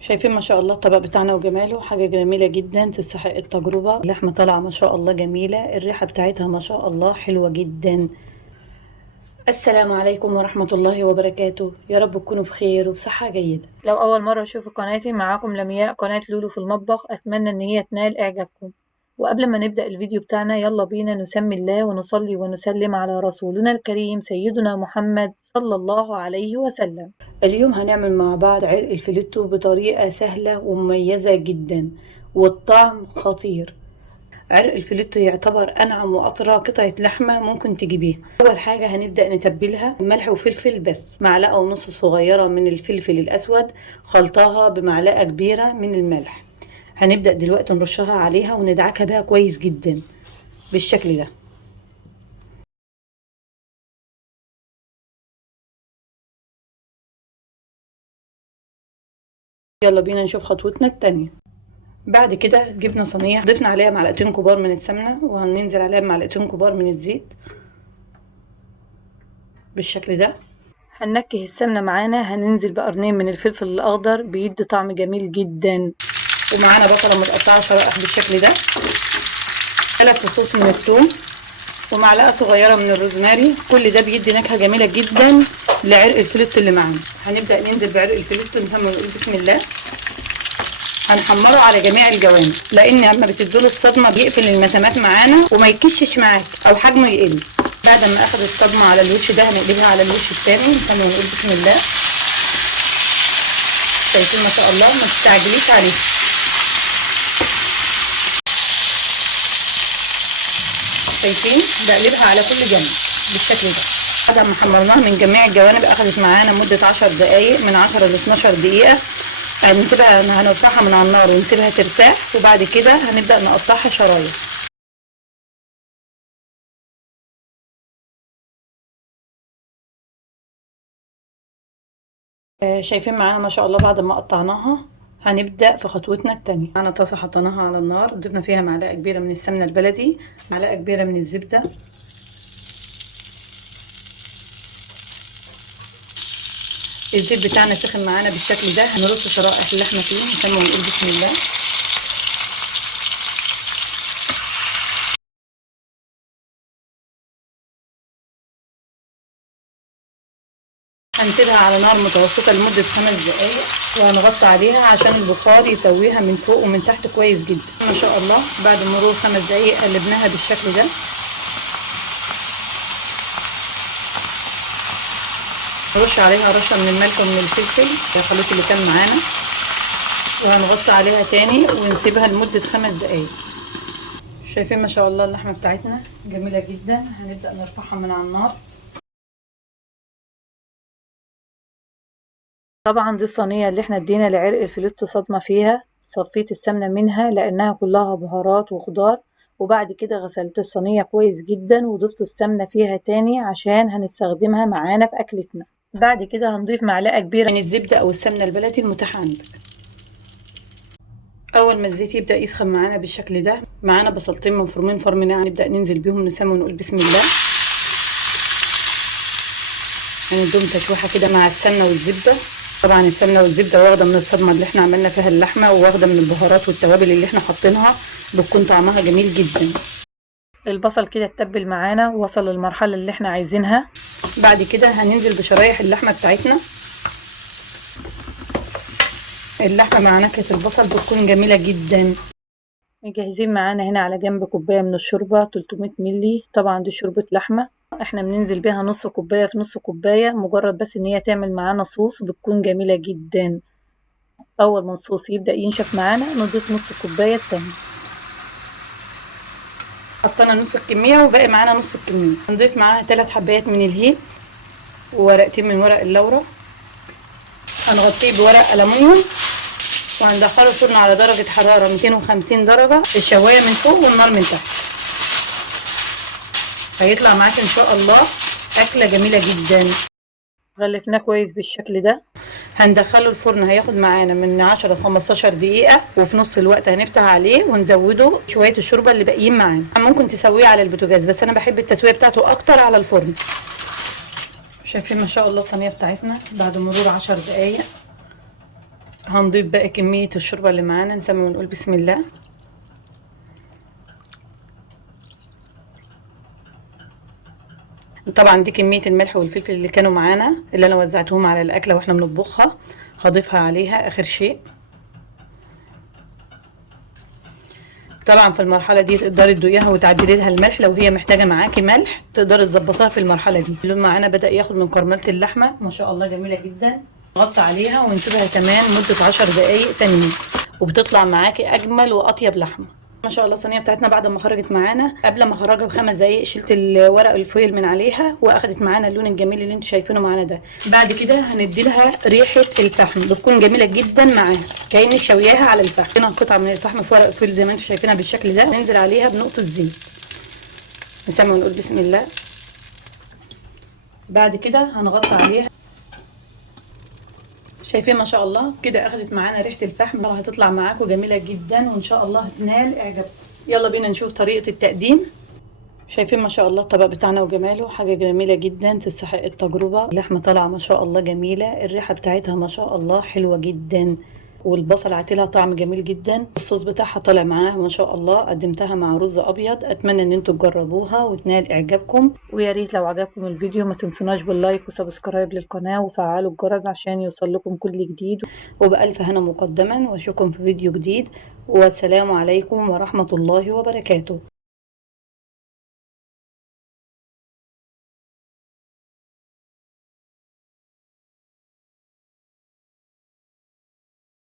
شايفين ما شاء الله الطبق بتاعنا وجماله، حاجة جميلة جدا تستحق التجربة. اللحمة طالعة ما شاء الله جميلة، الريحة بتاعتها ما شاء الله حلوة جدا. السلام عليكم ورحمة الله وبركاته، يا رب تكونوا بخير وبصحة جيدة. لو أول مرة تشوفوا قناتي، معاكم لمياء، قناة لولو في المطبخ. أتمنى إن هي تنال إعجابكم. وقبل ما نبدأ الفيديو بتاعنا، يلا بينا نسمي الله ونصلي ونسلم على رسولنا الكريم سيدنا محمد صلى الله عليه وسلم. اليوم هنعمل مع بعض عرق الفيليتو بطريقة سهلة ومميزة جدا، والطعم خطير. عرق الفيليتو يعتبر أنعم وأطرى قطعة لحمة ممكن تجيبيها. أول حاجة هنبدأ نتبلها ملح وفلفل بس، معلقة ونص صغيرة من الفلفل الأسود خلطاها بمعلقة كبيرة من الملح. هنبدأ دلوقتي نرشها عليها وندعكها بها كويس جدا بالشكل ده. يلا بينا نشوف خطوتنا التانية. بعد كده جبنا صينية، ضفنا عليها معلقتين كبار من السمنة، وهننزل عليها بمعلقتين كبار من الزيت بالشكل ده. هننكه السمنة معانا، هننزل بقرنين من الفلفل الأخضر بيدي طعم جميل جدا، ومعانا بصلة متقطعة شرائح بالشكل ده، 3 فصوص من الثوم، ومعلقة صغيرة من الروزماري. كل ده بيدي نكهة جميلة جدا لعرق الفيليتو اللي معانا. هنبدأ ننزل بعرق الفيليتو، نسمي ونقول بسم الله. هنحمره على جميع الجوانب، لان اما بتدوله الصدمه بيقفل المسامات معانا وما يكشش معاك او حجمه يقل. بعد ما اخد الصدمه على الوش ده، هنقلبها على الوش الثاني، نسمي ونقول بسم الله. شايفين ما شاء الله، ما تستعجليش عليه. شايفين بقلبها على كل جنب بالشكل ده. بعد ما حمرناها من جميع الجوانب، اخدت معانا مده 10 دقائق، من 10 ل 12 دقيقه. هنسيبها، هنرفعها من على النار ونسيبها ترتاح، وبعد كده هنبدأ نقطعها شرايح. شايفين معانا ما شاء الله. بعد ما قطعناها هنبدأ في خطوتنا التانية. معانا طاسة حطيناها على النار، ضفنا فيها معلقة كبيرة من السمنة البلدي، معلقة كبيرة من الزبدة، الزيت بتاعنا سخن معانا بالشكل ده. هنرص شرائح اللحمة فيه، نسمي ونقول بسم الله. هنسيبها على نار متوسطة لمدة 5 دقايق، وهنغطي عليها عشان البخار يسويها من فوق ومن تحت كويس جدا. ما شاء الله بعد مرور 5 دقايق قلبناها بالشكل ده. نرش عليها رشة من الملح ومن الفلفل الخليط اللي كان معانا، وهنغطي عليها تاني ونسيبها لمدة 5 دقايق. شايفين ما شاء الله اللحمة بتاعتنا جميلة جدا. هنبدأ نرفعها من على النار. طبعا دي الصينية اللي احنا ادينا لعرق الفيليتو صدمة فيها، صفيت السمنة منها لانها كلها بهارات وخضار، وبعد كده غسلت الصينية كويس جدا وضفت السمنة فيها تاني عشان هنستخدمها معانا في اكلتنا. بعد كده هنضيف معلقة كبيرة من الزبدة او السمنة البلدي المتاحة عندك. اول ما الزيت يبدأ يسخن معانا بالشكل ده، معانا بصلتين مفرومين فرم ناعم، نبدأ ننزل بيهم، نسمي ونقول بسم الله. هندوم تشويحة كده مع السمنة والزبدة. طبعا السمنه والزبده واخده من الصدمه اللي احنا عملنا فيها اللحمه، وواخده من البهارات والتوابل اللي احنا حاطينها، بتكون طعمها جميل جدا. البصل كده اتبل معانا ووصل للمرحله اللي احنا عايزينها. بعد كده هننزل بشرايح اللحمه بتاعتنا. اللحمه مع نكهه البصل بتكون جميله جدا. مجهزين معانا هنا على جنب كوبايه من الشوربه 300 مللي، طبعا دي شوربه لحمه. احنا بننزل بيها نص كوبايه في نص كوبايه، مجرد بس ان هي تعمل معانا صوص، بتكون جميله جدا. اول ما الصوص يبدا ينشف معانا، نضيف نص الكوبايه التانية. حطينا نص الكميه وباقي معانا نص الكميه. هنضيف معاها 3 حبايات من الهيل وورقتين من ورق اللورا. هنغطيه بورق ألمونيوم، وهندخله الفرن على درجه حراره 250 درجه، الشوايه من فوق والنار من تحت. هيطلع معاك ان شاء الله اكله جميله جدا. غلفناه كويس بالشكل ده. هندخله الفرن، هياخد معانا من 10 ل 15 دقيقه، وفي نص الوقت هنفتح عليه ونزوده شويه الشوربه اللي باقيين معانا. ممكن تسويه على البوتاجاز، بس انا بحب التسويه بتاعته اكتر على الفرن. شايفين ما شاء الله الصينيه بتاعتنا بعد مرور 10 دقايق هنضيف بقى كمية الشوربة اللي معانا، نسمي ونقول بسم الله. طبعا دي كمية الملح والفلفل اللي كانوا معانا، اللي انا وزعتهم على الاكلة واحنا بنطبخها. هضيفها عليها اخر شيء. طبعا في المرحلة دي تقدري تدوقيها وتعدلي لها الملح، لو هي محتاجة معاكي ملح تقدري تظبطيها في المرحلة دي. اللون معانا بدأ ياخد من كرملة اللحمة ما شاء الله، جميلة جدا. نغطي عليها ونسيبها كمان مدة 10 دقايق تانيين، وبتطلع معاكي اجمل واطيب لحمة ما شاء الله. الصينيه بتاعتنا بعد ما خرجت معانا، قبل ما اخرجها ب5 دقايق شلت الورق الفويل من عليها، واخدت معانا اللون الجميل اللي انتوا شايفينه معانا ده. بعد كده هندي لها ريحه الفحم، بتكون جميله جدا معاها كانك شوياها على الفحم. هنا قطعه من الفحم في ورق الفويل زي ما انتوا شايفينها بالشكل ده، ننزل عليها بنقطه زيت، نسمي ونقول بسم الله. بعد كده هنغطي عليها. شايفين ما شاء الله كده اخدت معانا ريحه الفحم، وهتطلع معاكم جميله جدا وان شاء الله هتنال اعجابكم. يلا بينا نشوف طريقه التقديم. شايفين ما شاء الله الطبق بتاعنا وجماله، حاجة جميلة جدا تستحق التجربة. اللحمة طالعة ما شاء الله جميلة، الريحة بتاعتها ما شاء الله حلوة جدا، والبصل عاتلها طعم جميل جدا. الصوص بتاعها طالع معاها ما شاء الله. قدمتها مع رز ابيض. اتمنى ان انتوا تجربوها وتنال اعجابكم، ويا ريت لو عجبكم الفيديو ما تنسوناش باللايك وسبسكرايب للقناة وفعلوا الجرس عشان يوصل لكم كل جديد. وبألف هنا مقدما، واشوفكم في فيديو جديد، والسلام عليكم ورحمة الله وبركاته.